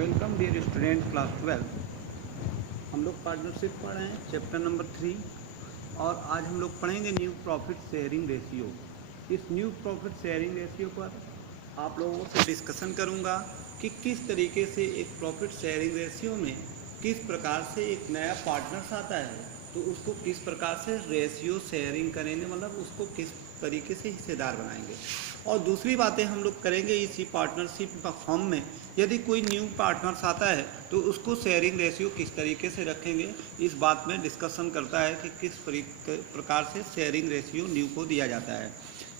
Welcome dear student class 12। हम लोग partnership पढ़ रहे हैं चैप्टर नंबर 3 और आज हम लोग पढ़ेंगे न्यू प्रॉफिट शेयरिंग रेशियो। इस न्यू प्रॉफिट शेयरिंग रेशियो पर आप लोगों से डिस्कशन करूंगा कि किस तरीके से एक प्रॉफिट शेयरिंग रेशियो में किस प्रकार से एक नया पार्टनर्स आता है तो उसको किस प्रकार से रेशियो शेयरिंग करेंगे, मतलब उसको किस तरीके से हिस्सेदार बनाएंगे। और दूसरी बातें हम लोग करेंगे इसी पार्टनरशिप फॉर्म में यदि कोई न्यू पार्टनर्स आता है तो उसको शेयरिंग रेशियो किस तरीके से रखेंगे, इस बात में डिस्कशन करता है कि किस प्रकार से शेयरिंग रेशियो न्यू को दिया जाता है।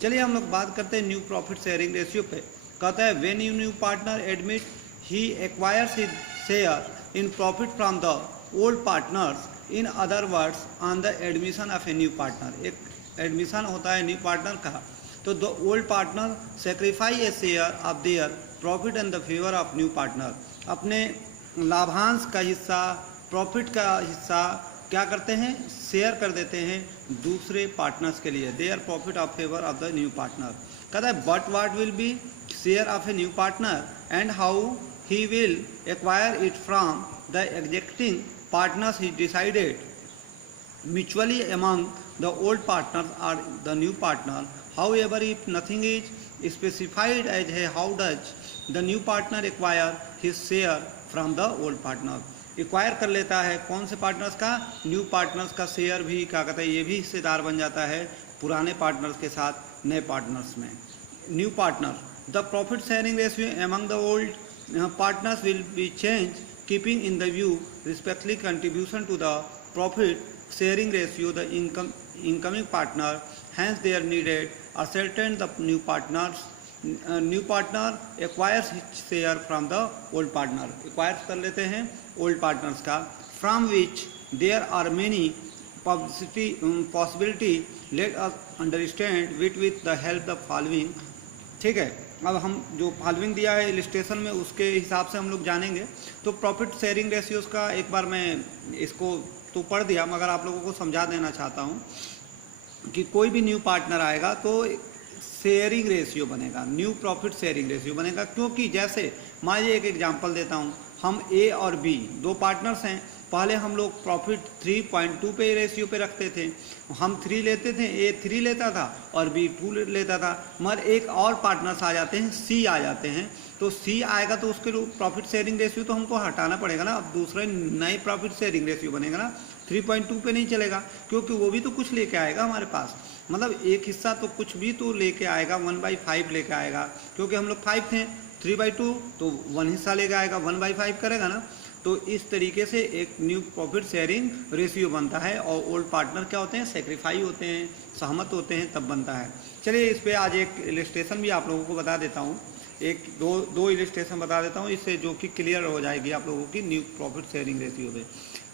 चलिए हम लोग बात करते हैं न्यू प्रॉफिट शेयरिंग रेशियो पे। कहता है when you new partner admit he acquires his share in profit from the old partners, in other words on the admission of A new partner. एक एडमिशन होता है न्यू पार्टनर का, तो the old partner sacrifice A share of their profit in the favour of new partner. अपने लाभांश का हिस्सा, profit का हिस्सा क्या करते हैं, शेयर कर देते हैं दूसरे पार्टनर्स के लिए, their profit of favour of the new partner. कहता है but what will be share of A new partner and how he will acquire it from the existing partners he decided mutually among the old partners or the new partner. However, if nothing is specified as how does the new partner acquire his share from the old partner. Acquire कर लेता है कौन से partners का, new partners का share भी क्या कहता है, ये भी हिस्सेदार बन जाता है पुराने पार्टनर्स के साथ नए पार्टनर्स में। New partner the profit sharing ratio among the old partners will be changed keeping in the view respectively contribution to the profit sharing ratio the incoming partner, hence they are needed ascertain the new partners. New partner acquires his share from the old partner, acquires कर लेते हैं old partners का, from which there are many possibility let us understand with the help the following। ठीक है, अब हम जो following दिया है इलिस्ट्रेशन में उसके हिसाब से हम लोग जानेंगे। तो प्रॉफिट शेयरिंग रेशियोज का एक बार मैं इसको तो पढ़ दिया, मगर आप लोगों को समझा देना चाहता हूँ कि कोई भी न्यू पार्टनर आएगा तो शेयरिंग रेशियो बनेगा, न्यू प्रॉफिट शेयरिंग रेशियो बनेगा। क्योंकि जैसे मान लीजिए एक एग्जांपल देता हूँ, हम ए और बी दो पार्टनर्स हैं, पहले हम लोग प्रॉफिट 3.2 पे रेशियो पे रखते थे, हम 3 लेते थे, ए 3 लेता था और बी 2 लेता था। मगर एक और पार्टनर्स आ जाते हैं, सी आ जाते हैं, तो सी आएगा तो उसके प्रॉफिट शेयरिंग रेशियो तो हमको हटाना पड़ेगा ना। अब दूसरे नए प्रॉफिट शेयरिंग रेशियो बनेगा ना, 3.2 पे नहीं चलेगा, क्योंकि वो भी तो कुछ लेके आएगा हमारे पास, मतलब एक हिस्सा तो कुछ भी तो लेके आएगा, 1/5 लेके आएगा, क्योंकि हम लोग 5 थे, 3/2 तो 1 हिस्सा लेके आएगा, 1/5 करेगा ना। तो इस तरीके से एक न्यू प्रॉफिट शेयरिंग रेशियो बनता है और ओल्ड पार्टनर क्या होते हैं, सेक्रीफाई होते हैं, सहमत होते हैं, तब बनता है। चलिए इस पे आज एक इलिस्ट्रेशन भी आप लोगों को बता देता हूँ, एक दो इलिस्ट्रेशन बता देता हूँ, इससे जो कि क्लियर हो जाएगी आप लोगों की न्यू प्रॉफिट शेयरिंग रेशियो पे।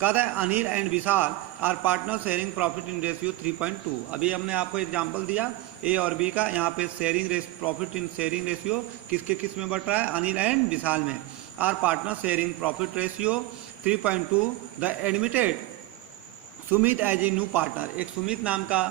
कहता है Anil and Vishal are partner sharing profit in ratio 3.2। अभी हमने आपको एग्जांपल दिया ए और बी का, यहाँ पे sharing profit in sharing ratio किसके किस में बढ़ रहा है, अनिल एंड विशाल में। Are partner sharing profit ratio 3.2 the admitted Sumit as a new partner. एक सुमित नाम का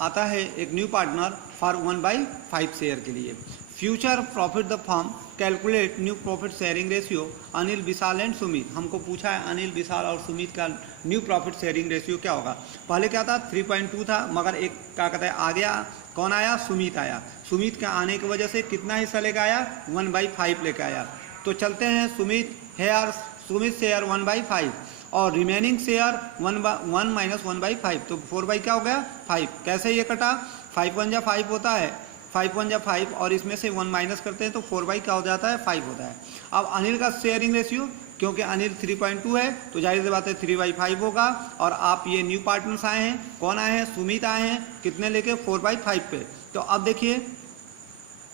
आता है एक न्यू पार्टनर फॉर 1/5 शेयर के लिए। Future profit the firm calculate new profit sharing ratio Anil Vishal and Sumit. हमको पूछा है अनिल विशाल और सुमित का न्यू प्रॉफिट शेयरिंग रेशियो क्या होगा। पहले क्या था, 3.2 था, मगर एक क्या कहता है आ गया, कौन आया, सुमित आया। सुमित के आने की वजह से कितना हिस्सा लेके आया, 1/5 लेके आया। तो चलते हैं सुमित शेयर 1/5 और रिमेनिंग शेयर 1 माइनस 1/5, तो 4 क्या हो गया, 5। कैसे ये कटा, 5 1 जा 5 होता है, 5 1 जा 5 और इसमें से 1 माइनस करते हैं तो 4 क्या हो जाता है, 5 होता है। अब अनिल का शेयरिंग रेशियो, क्योंकि अनिल 3.2 है तो जाहिर सी बात है 3/5 होगा। और आप ये न्यू पार्टनर्स आए हैं, कौन आए हैं, सुमित आए हैं, कितने लेके, 4/5 पे। तो अब देखिए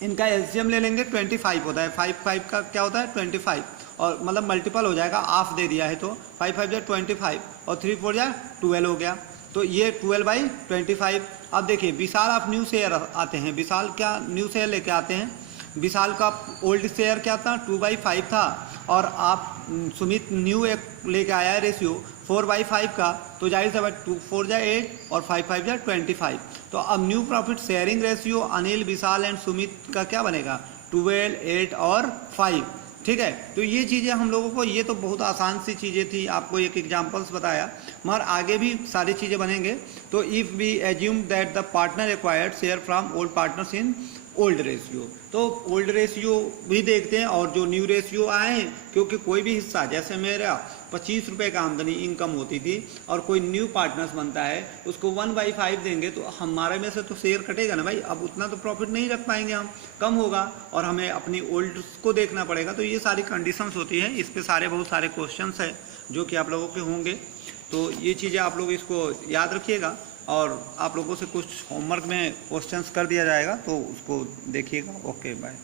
इनका एलसीएम ले लेंगे, 25 होता है, 5 का क्या होता है, 25, और मतलब मल्टीपल हो जाएगा, हाफ दे दिया है तो 5 5 जा 25 और 3 4 जा 12 हो गया, तो ये 12/25। अब देखिए विशाल आप न्यू शेयर आते हैं, विशाल क्या न्यू शेयर लेके आते हैं, विशाल का ओल्ड शेयर क्या था, 2/5 था, और आप सुमित न्यू एक लेके आया है रेशियो 4/5 का, तो जाहिर से 2 4 जा 8 और 5 5 जा 25। तो अब new profit sharing ratio Anil Vishal and Sumit का क्या बनेगा, 12 8 और 5। ठीक है। तो ये चीज़ें हम लोगों को, ये तो बहुत आसान सी चीज़ें थी, आपको एक एग्जांपल्स बताया, मगर आगे भी सारी चीज़ें बनेंगे। तो if we assume that the partner acquired share from old partners in old ratio, तो ओल्ड रेशियो भी देखते हैं और जो न्यू रेशियो आए हैं, क्योंकि कोई भी हिस्सा, जैसे मेरा 25 रुपये का आमदनी इनकम होती थी और कोई न्यू पार्टनर्स बनता है, उसको 1/5 देंगे तो हमारे में से तो शेयर कटेगा ना भाई, अब उतना तो प्रॉफिट नहीं रख पाएंगे हम, कम होगा और हमें अपनी ओल्ड को देखना पड़ेगा। तो ये सारी कंडीशंस होती है, इस पे सारे बहुत सारे क्वेश्चंस हैं जो कि आप लोगों के होंगे। तो ये चीज़ें आप लोग इसको याद रखिएगा और आप लोगों से कुछ होमवर्क में क्वेश्चंस कर दिया जाएगा, तो उसको देखिएगा। Okay bye.